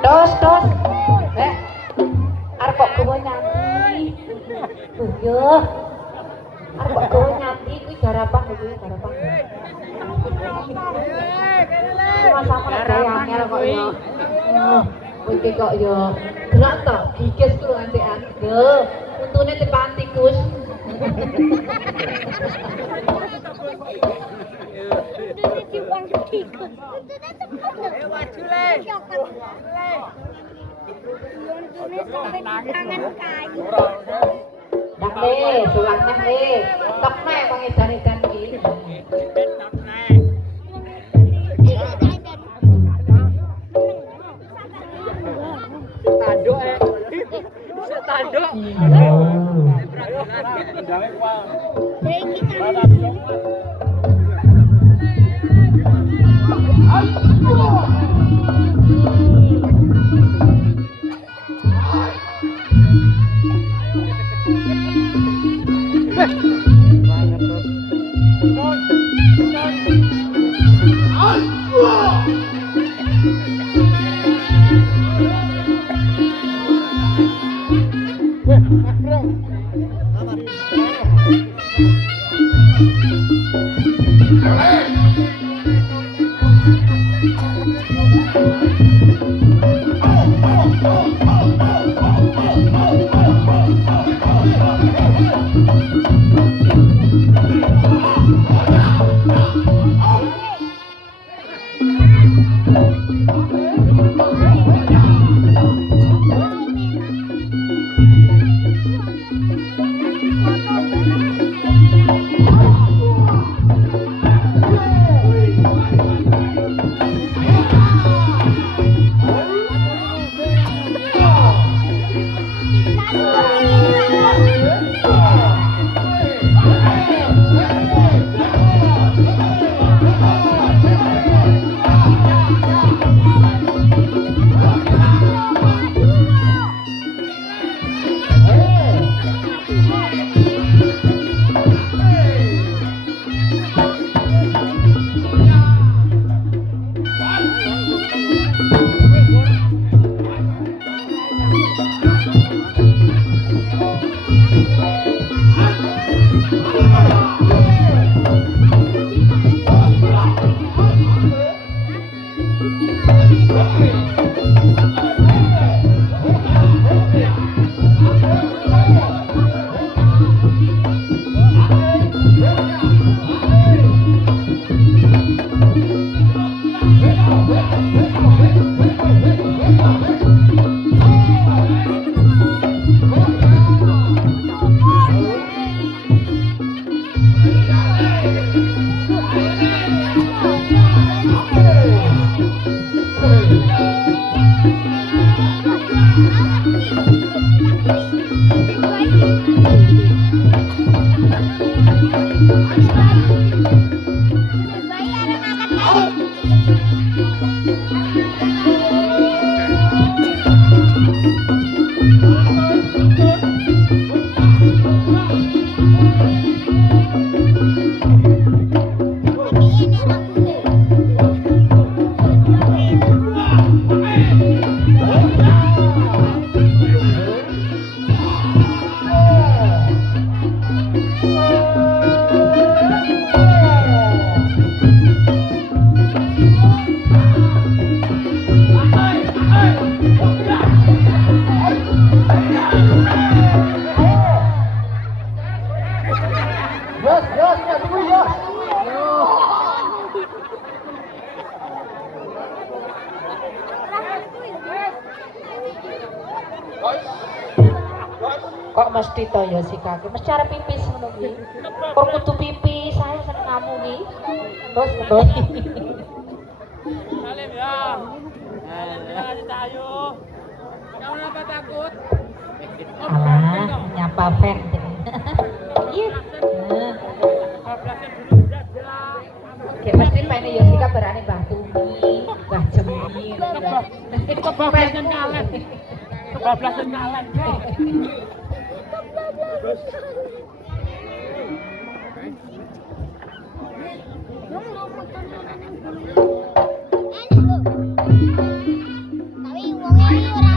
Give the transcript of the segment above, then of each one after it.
Dos, dos. Arep kok gowo nyati. Yo. Arep kok gowo nyati kuwi garapan lho kuwi garapan. Sama-sama angel kok yo. Kuwi kok yo. Delok to, gigis ku antekan. Lho, untune tepan tikus. Dak le, sulangnya le. Tok nek wong edan-edan iki. Tanduk bisa tanduk. Kok mesti to ya sikake? Mesti arep pipis ngono kuwi. Kok kudu pipis, saya seneng kamu iki. Terus terus. Salim ya. Alah, tayo. Kamu apa takut? Alah, nyapa fan. Iya. Kayak mesti pengen ya sikap berani Mbah Tumi, Mbah Jemir. Kebablasan kalah. Kebablasan kalah. Tapi wongnya ora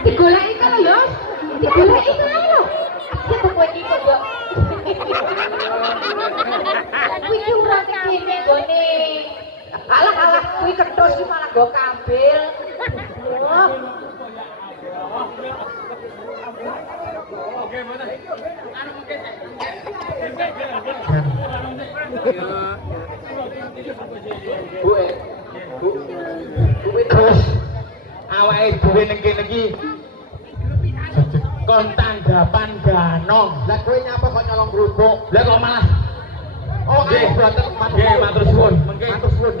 Digoleki kan lho. Digoleki kan lho. Ya kowe iki kok yo. Kuwi ki ora kene gone. Alah kuwi ketus ki malah go kambil. Loh. Bu terus awake dhewe ning kene iki kon tanggapan ganong. Lah kowe nyapa kok nyolong kerupuk? Lah kok malah nggih boten matur suwun. Matur suwun.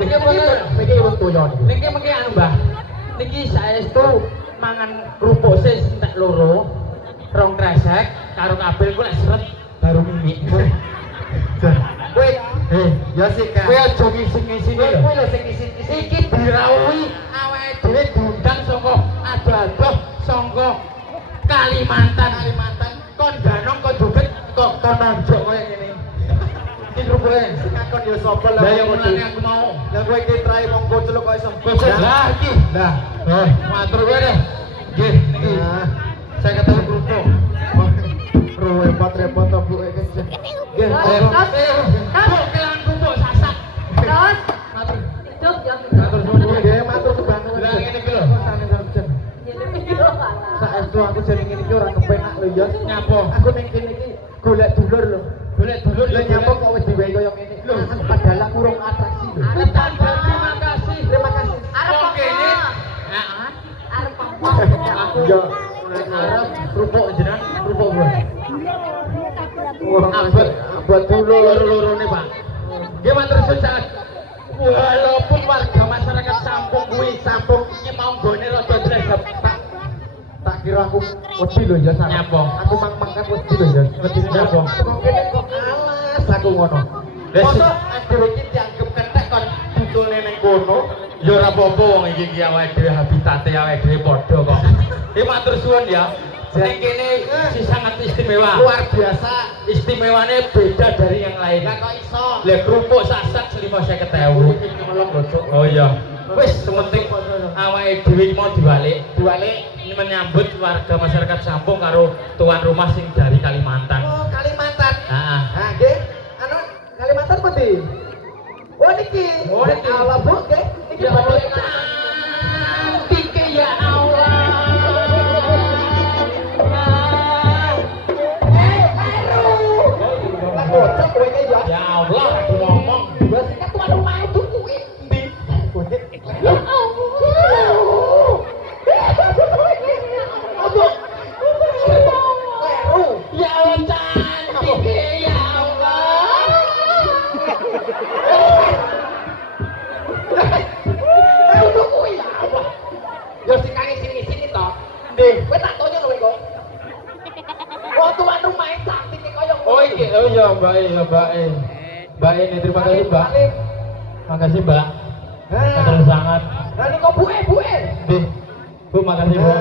Niki wong toyo niki. Niki mengke anu Mbah. Niki saestu mangan kerupuk sing entek loro, rong kresek karo kabel ku lek seret baru mimik. Kowe ya sik kan. Kowe aja ngisi-ngisi lho. Kowe lho sing ngisi-ngisi. Iki dirawuhi awake dhewe diundang saka adoh-adoh saka Kalimantan. Kon ganong kon duget kok kon nonjok koyo ngene. Iki rubuhe sing akon ya sapa lho. Lah ya mulane aku mau. Lah kowe iki trae monggo celuk koyo sempit. Lah iki. Lah. Matur kowe deh. Nggih niki. Saya ketemu kerupuk. Repot to Bu iki. Nggih. Terus kelan kerupuk sasak. Terus hidup ya. Matur suwun nggih, matur kebantu. Lah ngene iki lho. Saestu aku jane ngene iki ora kepenak lho ya. Nyapa? Aku ning kene iki golek dulur lho. Golek dulur lho nyapa kok wis diwehi koyo ngene. Lho, padahal aku urung atraksi lho. Terima kasih. Terima kasih. Arep kene. Heeh. Arep Aku yo arep kerupuk jenengan kerupuk Bu. Wah, abot loro-lorone, Pak. Nggih matur suwun sanget. Walaupun warga masyarakat Sampung kuwi Sampung iki mau nggone rada dresep, Pak. Tak kira aku wedi lho ya sampe. Nyapa? Aku mangkat wedi lho ya. Wedi nyapa? Kok kene kok alas aku ngono. Mosok dhewe iki dianggep ketek kon buculne ning kono. Ya ora apa-apa wong iki awake dhewe habitate awake dhewe padha kok. Iki matur suwun ya. Ning kene si sangat istimewa. Luar biasa. Istimewane beda dari yang lain. Lah kok iso? Lah kerupuk sasak 55.000. Iki nyolong lho, Cuk. Oh iya. Wis sementing awake dhewe mau diwalik ini menyambut warga masyarakat Sampung karo tuan rumah sing dari Kalimantan. Oh, Kalimantan. Heeh. Ha, nggih. Anu Kalimantan pundi? Oh niki. Oh niki. Allah Bu, nggih. Niki badhe cantik ya Allah. Bocah kowe iki ya. Ya Allah, aku ngomong. Wes iki tuan rumah itu kuwi ndi? Ya Allah. Ya Allah cantik ya Allah. Udah kuwi ya Allah. Ya sing kangen sini to. Ndih, kowe tak tonyo lho kok. Oh tuan rumah cantik koyo ngono. Oh iki, oh ya Mbak ya Mbak. Mbak ini terima kasih Mbak. Makasih Mbak. Terima sangat. Lah niku buke. Nggih. Bu makasih Bu.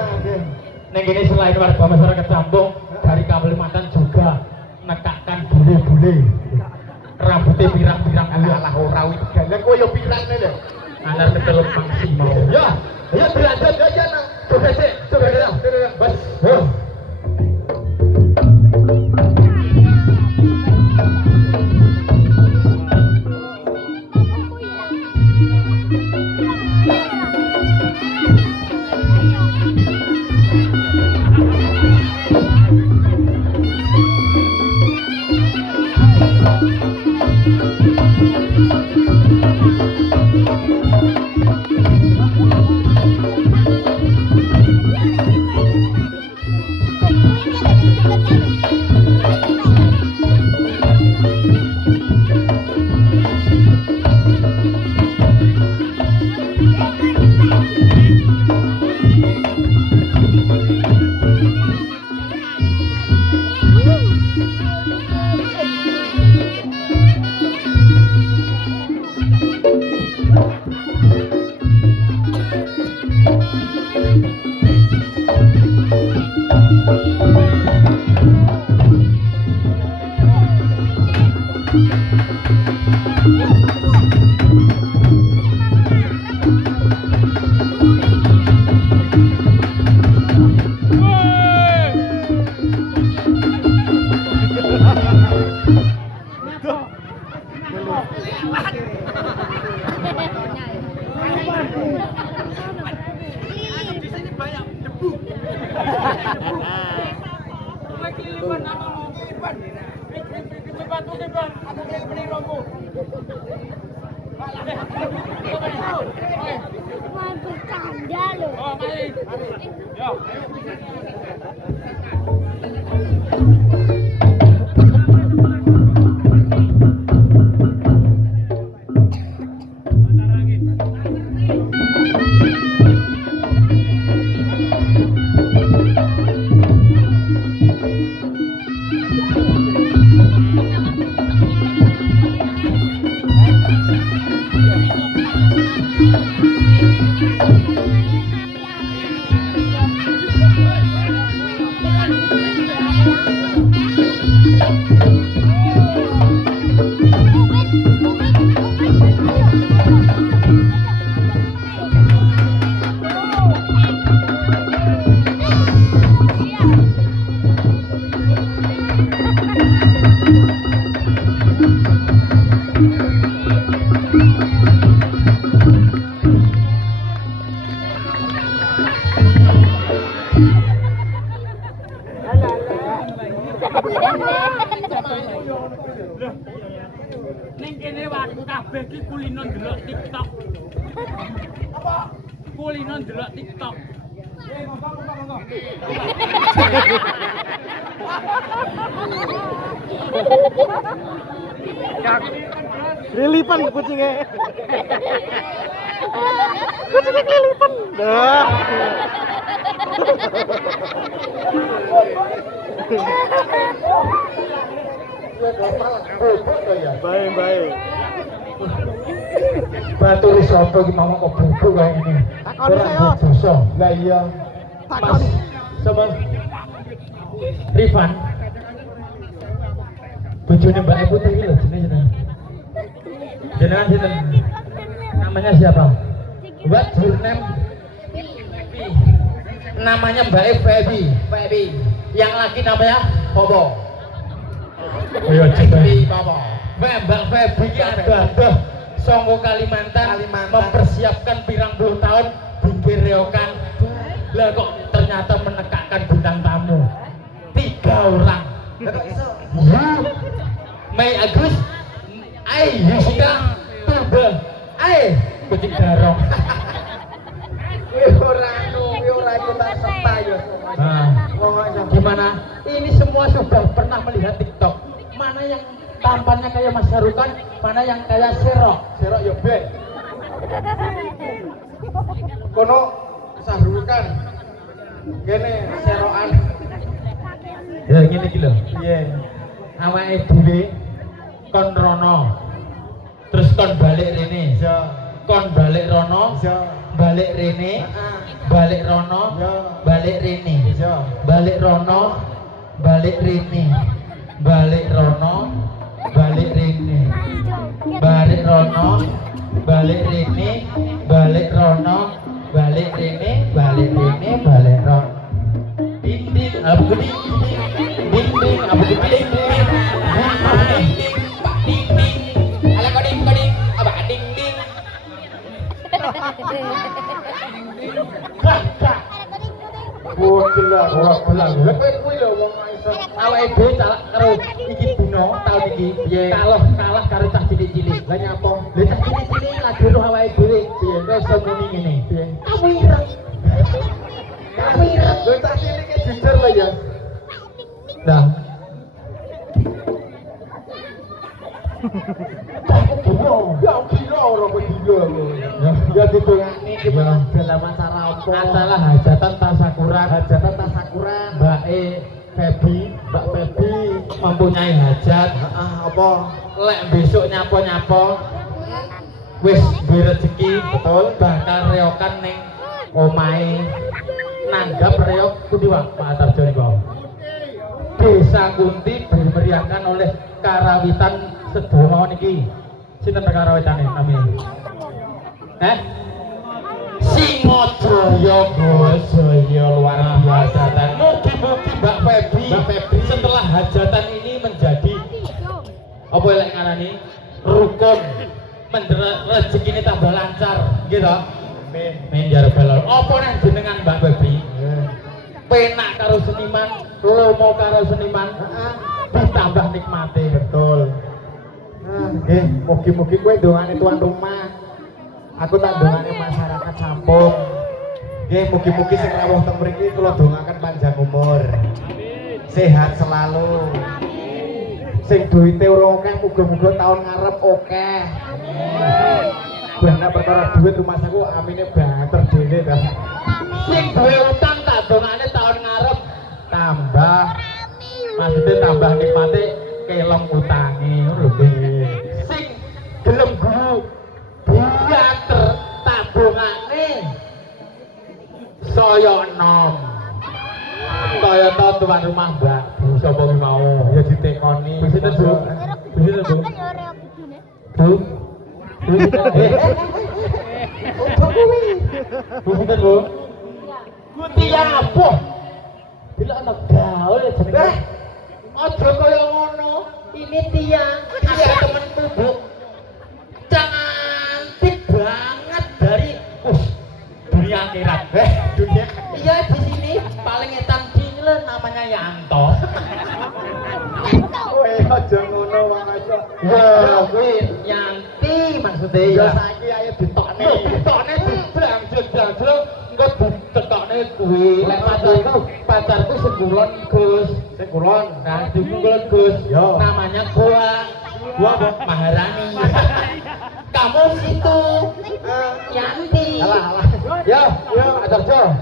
Ning kene selain warga masyarakat Sampung dari Kalimantan juga nekakkan bule-bule. Rambutnya pirang-pirang alah ora wis galak koyo pirang lho. Anar keteluk maksimal. Ya, ayo berlanjut aja nang. Coba sik, coba. Bas. Mulai kelilipan nama mau kelilipan. Kelilipan tuh kelilipan. Ada yang beli rombo. Mau bercanda loh. Oh, mari. Yo, ayo. Ning kene wae kabeh ki kulino ndelok TikTok. Apa? Kulino ndelok TikTok. Lilipan kucingnya. Kucingnya kelilipan. Dah. Baik. Batu risotto ki mau kok bubuk kayak ini. Takoni saya. Dosa. Lah iya. Mas sama Rifan. Bojone Mbak Putri iki lho jenenge. Jenengan sinten? Namanya siapa? Mbak Jurnem. Namanya Mbak Febi. Yang laki namanya Bobo. Oh iya, Febi Bobo. Mbak Febi ki ada Songo Kalimantan mempersiapkan pirang puluh tahun bikin reokan. Lah kok ternyata menekakkan bintang tamu 3 orang. Mei Agus, Yuska, Tuba, kucing darong. Ora ikutan serta ya. Gimana? Ini semua sudah pernah melihat TikTok. Mana yang tampannya kayak Mas Harukan, mana yang kayak Serok ya Ben. Kono Sarukan, gini Serokan. Ya gini gitu. Iya. Awake dhewe kon rono. Terus kon balik rene. Iya. Kon balik rono. Iya. Balik rene. Balik rono. Iya. Balik rene. Iya. Balik rono. Balik rene. Balik rono. Balik rene. Balik rono. Balik rene. Balik rono. Balik rene. Balik rene. Balik rono. Dinding apa dinding apa dinding ala koding apa dinding gila ora belang lha kowe lho wong iso awake dhewe calak karo iki dino taun iki piye kalah karo cah cilik-cilik lha nyapa lha cah cilik-cilik lagi roh awake dhewe piye kok iso muni ngene piye awireng lho cah cilik jujur lho ya nah ya kira orang berdua ya ditungani dalam acara apa acara hajatan tasakuran Mbak Febi mempunyai hajat apa lek besok nyapo wis duwe rezeki betul bakal reokan ning omahe nanggap reok kudu Pak Tarjo niku Desa Kunti dimeriahkan oleh karawitan sedono niki. Sinten karawitane nami? Singojaya Gojaya luar biasa. Mugi-mugi Mbak Febi setelah hajatan ini menjadi apa lek ngarani rukun rezekine tambah lancar gitu. Amin. Men ya rabbal alamin. Apa neh jenengan Mbak Febi? Penak karo seniman, lomo karo seniman, ditambah nikmati. Betul. Nah, nggih, mugi-mugi kowe dongane tuan rumah. Aku tak dongane masyarakat Sampung. Nggih, mugi-mugi sing rawuh teng mriki kula dongaken panjang umur. Sehat selalu. Sing duwite ora akeh muga-muga taun ngarep akeh. Bana perkara duit rumah saku amine banter dhewe ta. Sing duwe utang tak dongane taun ngarep tambah. Maksudnya tambah nikmate kelong utange ngono lho. Sing gelem guru diater tabungane saya enom. Kaya ta tuan rumah Mbak Bu sapa ki mau ya ditekoni. Sinten Bu? Sinten Bu? Bu. Bu sinten Bu? Bu tiyang apa? Bila anak gaul jenenge. Aja kaya ngono. Ini tiang iya temenku Bu. Cantik banget dari dunia akhirat. Dunia. Iya di sini paling etan dingle namanya Yanto. Kowe aja ngono wae. Wah, kuwi Yanti maksudnya ya. Saiki ayo ditokne. Ditokne dibrang-brang engko ditetokne kuwi. Lek pacarku sing kulon Gus. Sing kulon. Nah, dikulon Gus. Namanya Gua Maharani. Kamu situ. Yanti. Alah. Yo, Adarjo.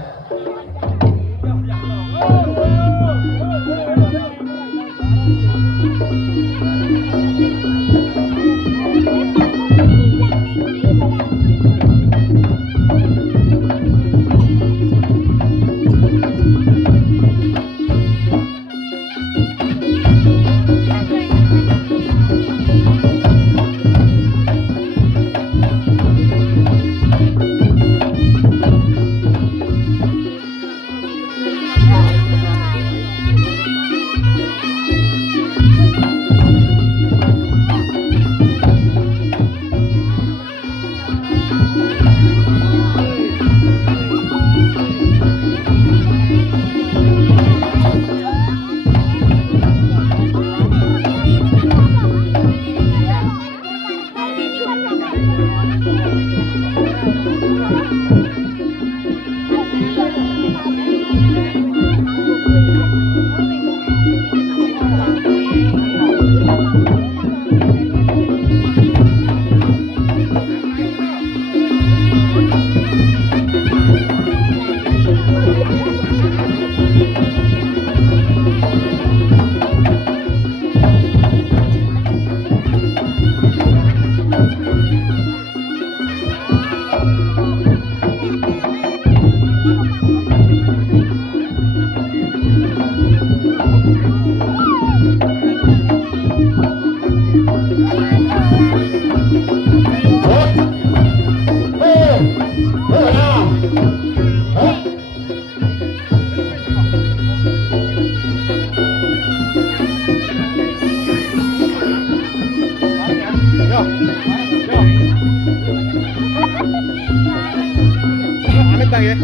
Amit bang ya.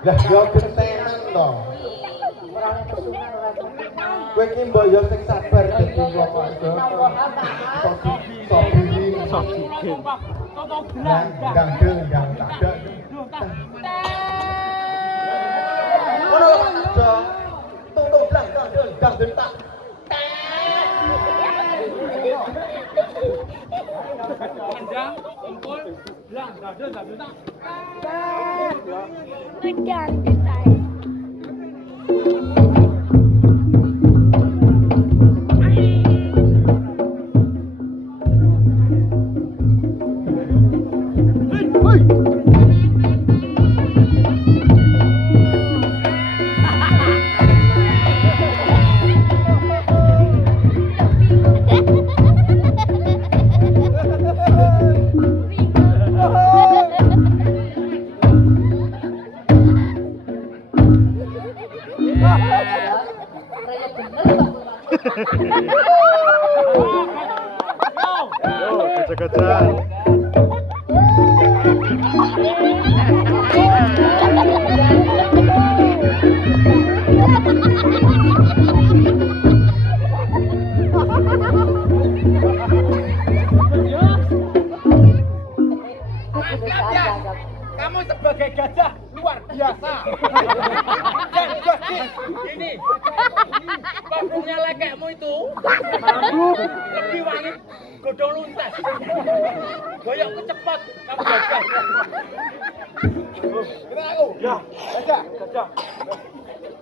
Lah yo gentenan to. Kowe iki mbok yo sing sabar dadi wong aja. Sok Bercanda saya. Raya bener tak? Yo, gajah-gajahan. Kamu sebagai gajah luar biasa. Dan Justin, ini parfumnya lekekmu itu lebih wangi godong luntas. Goyokku cepat, kamu gajah. Kita aku. Ya, gajah.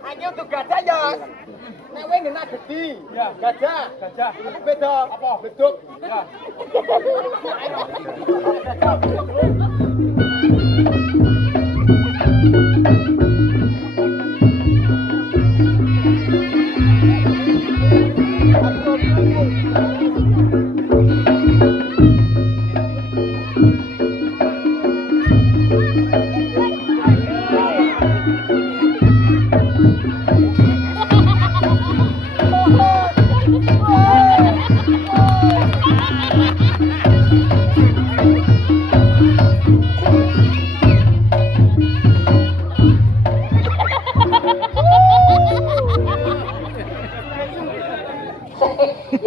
Aku untuk gajah ya. Nek kowe ngena gedi. Ya, gajah. Aku beda. Apa? Beduk. Ya.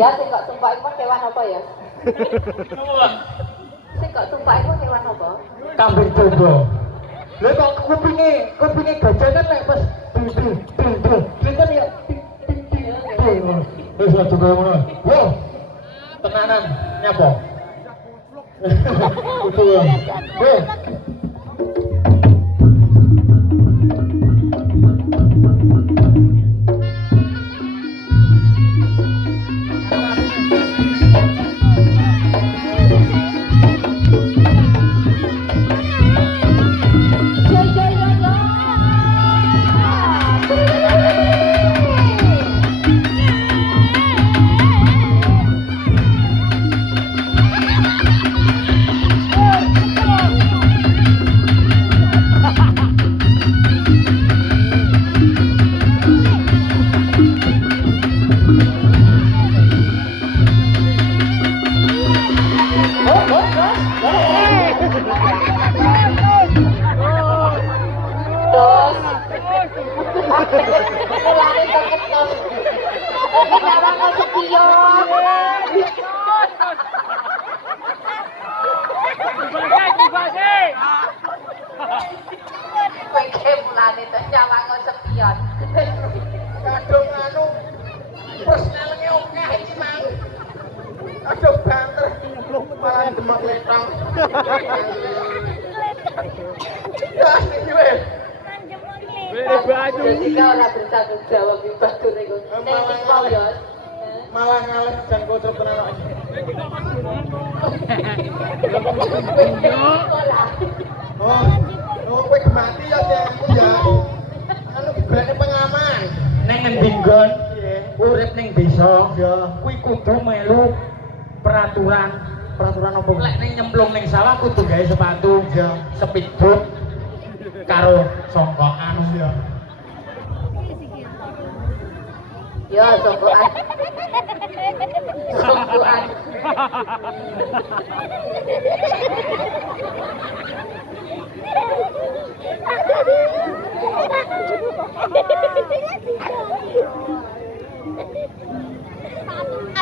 Ya, sing kok tumpak iku kewan apa ya? Sing kok tumpak iku kewan apa? Kambing domba. Lha kok kupinge gajah kan nek pas kita kan ya wis aja kaya ngono. Wo. Tenanan nyapa? Itu ya. Mulane sakit tos. Iki nawang kok sepion. Kowe iki mulane tos nyawang kok sepion. Kadung anu personelnya oke iki mang. Aduh banter malah demek letong. Ya iki weh. Jessica ora bertanggung jawab iki batur iku. Nek mau ya. Malah ngalih dan kocok tenan kok. Oh, kowe mati ya aku ya. Anu golekne pengaman. Ning ngendi nggon? Urip ning desa. Kuwi kudu melu peraturan apa? Lek ning nyemplung ning sawah kudu gawe sepatu, speedboat karo songkok anu ya. Ya, sokokan. Sokokan.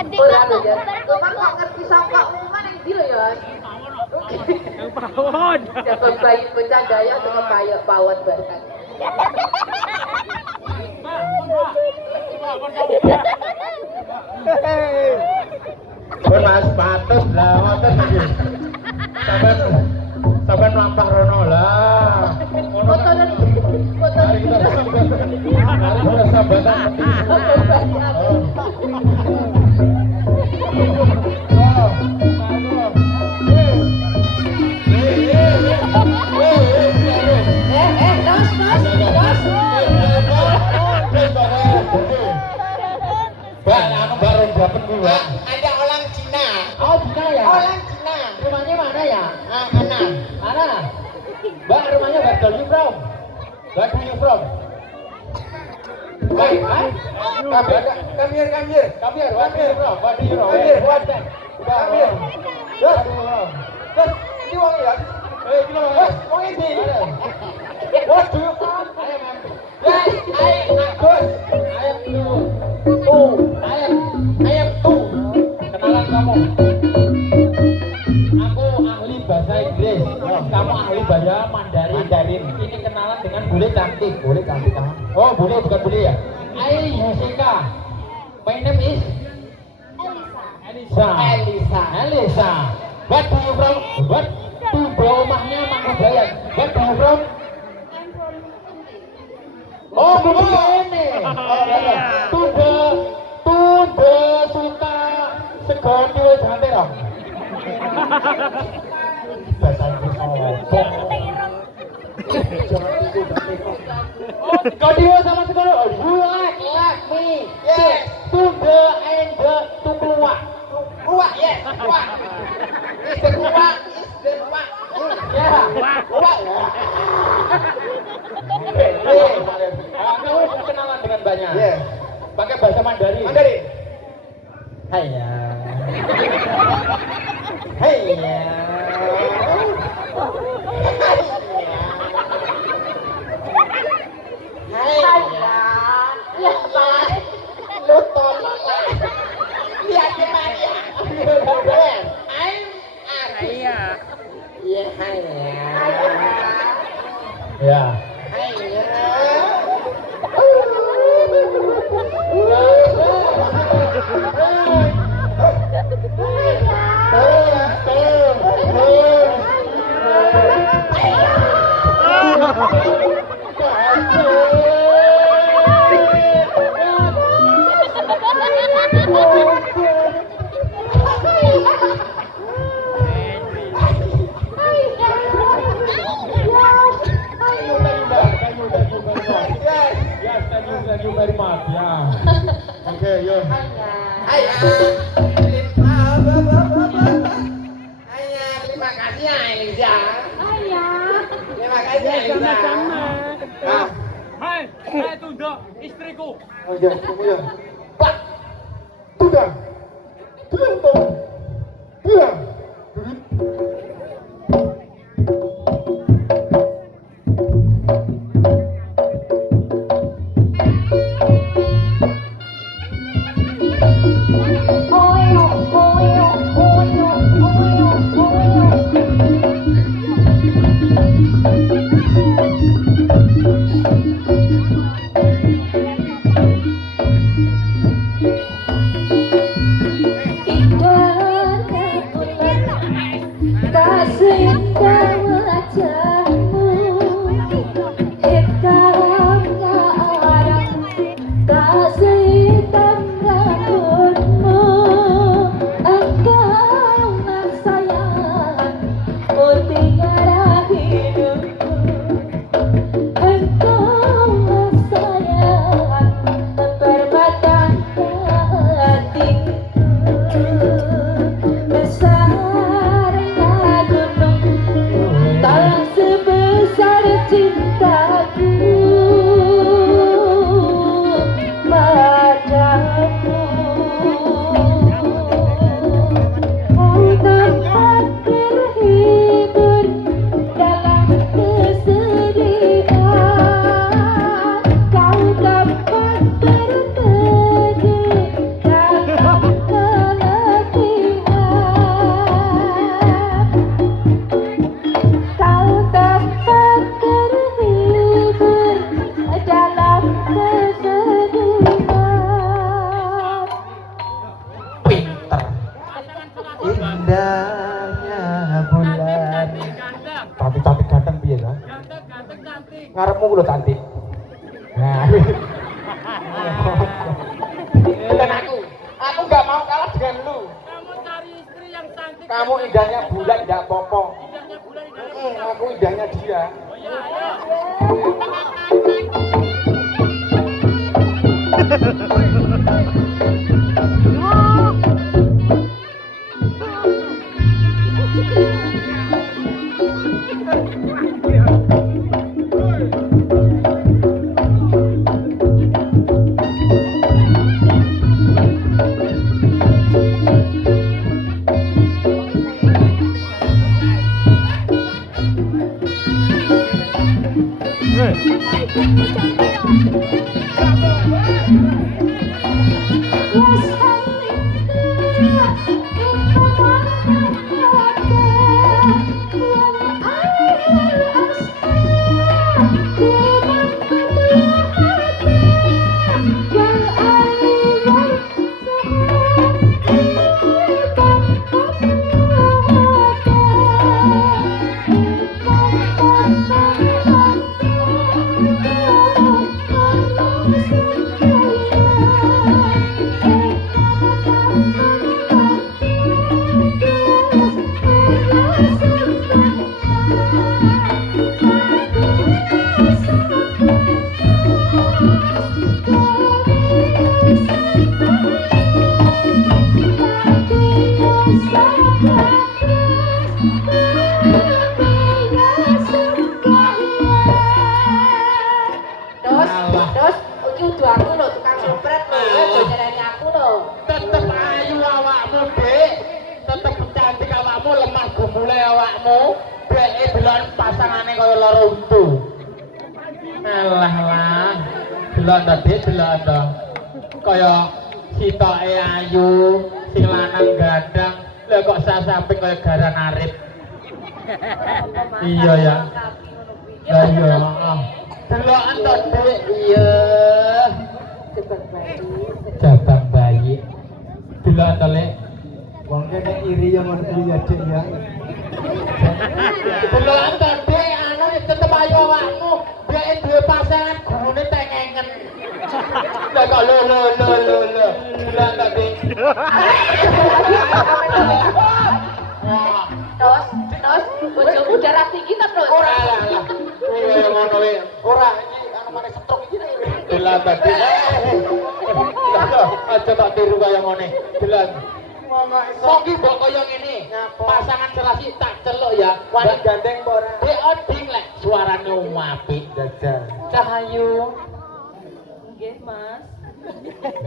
Ora lho ya. Kok kok ngerti songkokmu mana ndi lho ya? Yang pawon. Jago bayi bocah gaya dengan payok pawon barang. Pun mas patus lah ngoten iki. Sampeyan lampah rono lah. Fotonen Ada orang Cina. Oh, Cina ya? Orang Cina. Rumahnya mana ya? Mana? Mana? Mbak, rumahnya where do you from? Where do you from? Where? Come here. Come here, where do you from? Where do you from? Come here, what? Come here. Yes. Terus, ini wong ya? Ini wong ini. What do you from? Yes, I am good. I am two. Kenalan kamu. Aku ahli bahasa Inggris. Kamu ahli bahasa Mandarin. Ini kenalan dengan bule cantik. Bule cantik kamu. Oh, bule bukan bule ya? I Jessica. My name is Elisa. What do you from? What? Tuh rumahnya Mang Bayan. What do you from? Oh, belum ini. Tunda suka segoni wis santai dong. Bahasa Inggris kau dia sama segala. You like me. Yes. Tunda and the tukluwa. Kuat, yes, kuat. Is the kuat. Ya. Kuat. Kamu kenalan dengan banyak. Yes. Pakai bahasa Mandarin. Mandarin. Haiya. Ya, Pak. Lu tolong lah. Lihat di mana? Iya, Ya. Thank you very much. Ya. Oke, yuk. Terima kasih ya Elisa. Terima kasih Ya, Elisa. sama-sama. Ah, Hai, Tunda, istriku. oh ya, tunggu ya. Pak, sudah. Diam dong. Diam. Ganteng, cantik. Ngarepmu lho cantik. Nah. Bukan aku nggak mau kalah dengan lu. Kamu cari istri yang cantik. Kamu indahnya bulan nggak popo. Indahnya bulan, indahnya Aku indahnya dia. Oh iya, ayo. Terus, iki udah aku lho, tukang sopret lho, nyerani aku lho. Tetep ayu awakmu, Dik. Tetep cantik awakmu, lemah gemule awakmu. Deke delon pasangane kaya lara untu. Alah lah. Delon ta, Dik, delon ta. Kaya sitoke ayu, sing lanang gandang, lha kok sasamping kaya garan arep. Iya ya. Lah iya, heeh. Delokan to, Dik. Iya. Jabang bayi. Delok to, Lek. Wong kene iri ya ngono kuwi ya Dik ya. Delokan to, Dik, anu tetep ayu awakmu. Dhek duwe pasangan gurune tengengen. Lah kok lho. Delok to, Dik. Terus, bojomu darah tinggi ta, Bro? Ora lah. Kuwi ngono wae. Ora iki anu mane stroke iki. Delok to, Dik. Aja tak tiru kaya ngene. Delok. Soki mbok kaya ngene. Pasangan serasi tak celuk ya. Wani gandeng apa ora? Dek oding lek suarane apik jajal. Cahayu. Nggih, Mas.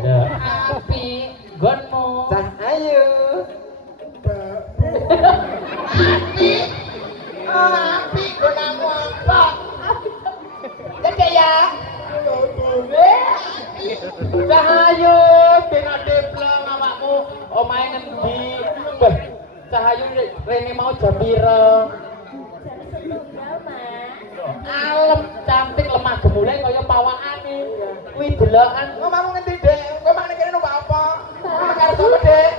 Ya. Apik gonmu. Cahayu. Apik gonamu apa? Dek ya. Cahayu, dina deblong awakmu omahe ngendi? Beh, Cahayu rene mau jam pira? Alem, cantik, lemah gemule kaya pawakane. Kuwi delokan. Omahmu ngendi, Dek? Kowe mak ning kene numpak apa? Mak karo sapa, Dek?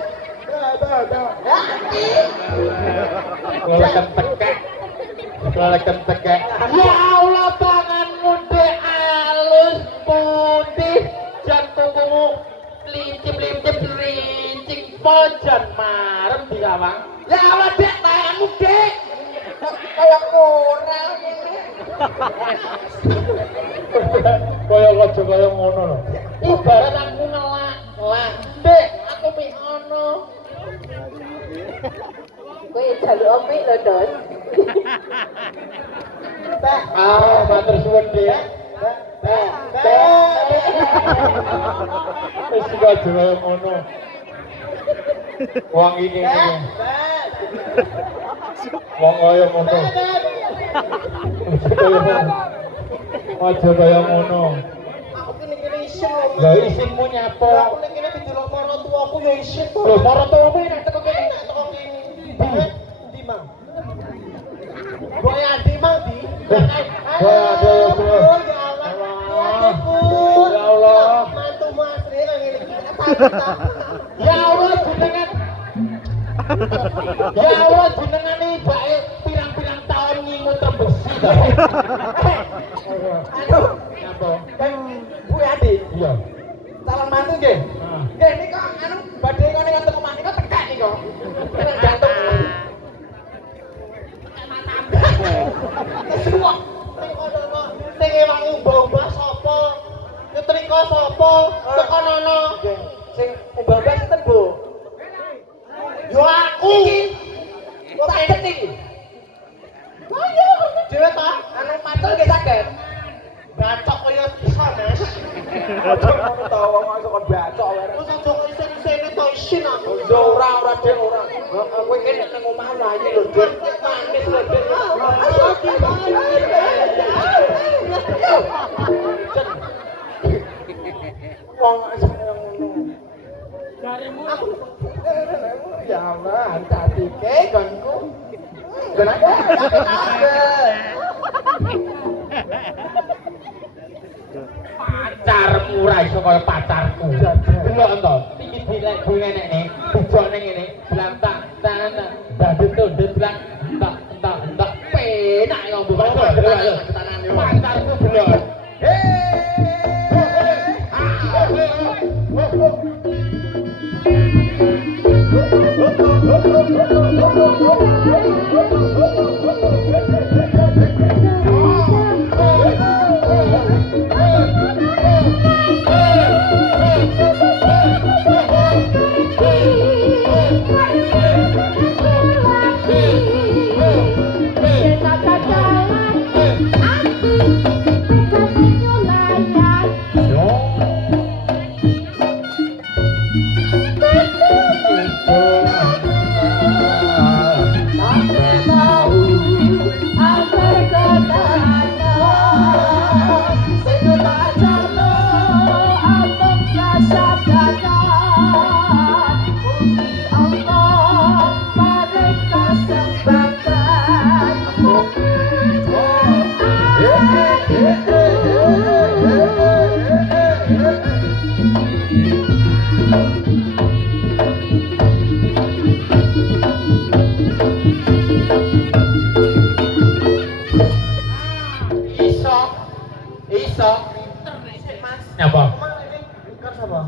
Keleken tekek. Ya Allah, tanganmu Dek halus putih, jan kukumu lincip-lincip rincing pojan marem dirawang. Ya Allah, Dek, tanganmu Dek kaya koral ngene. Kaya aja kaya ngono lho. Ibarat aku ngelak. Dek, aku mik ono. Kowe jaluk omik lho, Dos. Matur suwun, Dek. Wis kok aja kaya ngono. Wong iki ngene. Wong kaya ngono. Aja kaya ngono. Aku kene isin lho. Lah isinmu nyapa? Aku ning kene didelok para tuaku ya isin kok. Lho para tuamu nek teko kene. Teko kene. Ndi, Mang? Boy Adi Mang di. Waduh, ya Allah. Mantu Mas Ri nang ngene iki. Ya Allah jenengan. Ya Allah jenengan iki bae pirang-pirang tahun ngimut besi ta. Aduh, Napa? kan Bu Adi. Iya. mantu nggih. Nggih nika anu badhe ngene ngoten omah nika tekek nika. Jantung. Kesuwak. Sing ewang umbah-umbah sapa? Nyetrika sapa? Tekonono. Sing umbah-umbah sinten, Bu? Yo aku. Kok saged niki? Ayo, dhewe ta? Anu macul nggih saged. Bacok kaya bisa, Mas. Aja ngono ta wong iso kon bacok wae. Wis aja kok isin-isine to isin aku. Yo ora Dik ora. Kowe iki nek nang omah rayi lho, Dik. Manis lho, Dik. Ayo Wong iso ngono. Jarimu Ya Allah, hati ke gonku. Kenapa? Pacarmu ora iso kaya pacarku. Delok to, iki dilek ngene bojone ngene, blantak tanah, badhe tundut blak, entak penak ngombe pacarku delok. Iso. Apa? Kan sapa?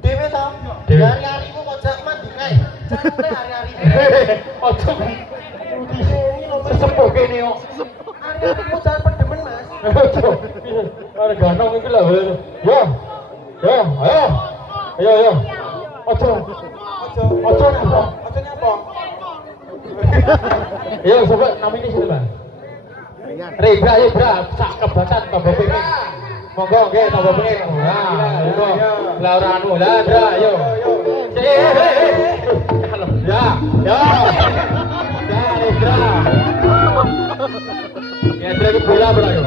Dewe to. Dewe. Hari-harimu kojak mandi kae. Sampai hari-hari. Ojo Di sini lho. sesepuh kene kok. Hari-harimu jangan pendemen, Mas. Ojo. Are ganong iki lho. Yo. Yo, ayo. Ayo. Ojo. Ojo nyapa. Ojo nyapa? Yo, coba namanya siapa, Bang? Rebra, ya, Bra. Sak kebatan tambah pengen. Monggo nggih tambah pengen. Nah, monggo. Lah ora anu, lah, Bra, ayo. Kalau ya. Ya, Rebra. Ya, Rebra ke bola, Bra, yo.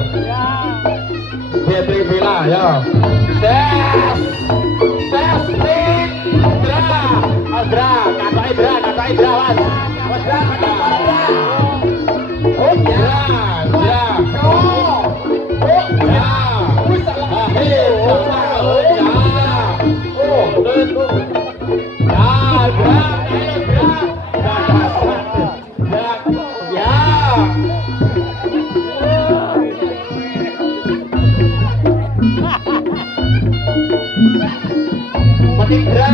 Ya, Rebra bola, yo. Ses, Bra. Bra, katoke Bra, was. Was, Bra, katoke Bra. Oh ya, ya. Oh ya. Wis salah. Oh ya. Oh, betul. Ya, Bra, Bra. Ya. Makin Bra.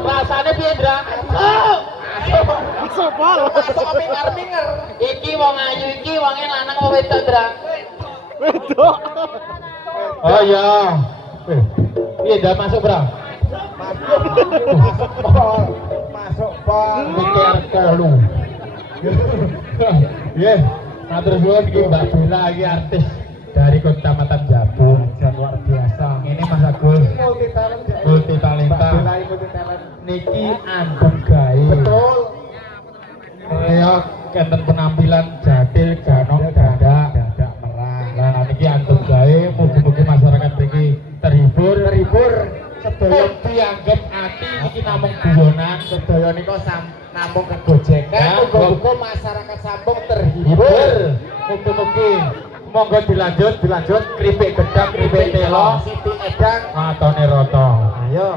Rasane piye, Dra? Iki wong ayu iki wonge lanang apa wedok, Dra? Wedok. Oh iya. Iya, udah masuk, Bro. Masuk pol. Mikir kolu. Iya. Nah terus gue bikin Mbak Bella lagi artis dari Kecamatan Jabung. Luar biasa. Ini Mas Agus Multi talent. multi talenta. Mbak Bella multi talent. Niki andung gawe. Betul. Ya kenten penampilan jatil ganong dadak merah. Nah niki andung gawe mugi-mugi masyarakat iki terhibur sedaya dianggap ati iki namung guyonan Sedaya niku namung kegojekan. Ya, Muga-muga masyarakat Sampung terhibur. hibur mugi-mugi monggo dilanjut kripik gedang kripik telo Siti Edang. matone rata Ayo.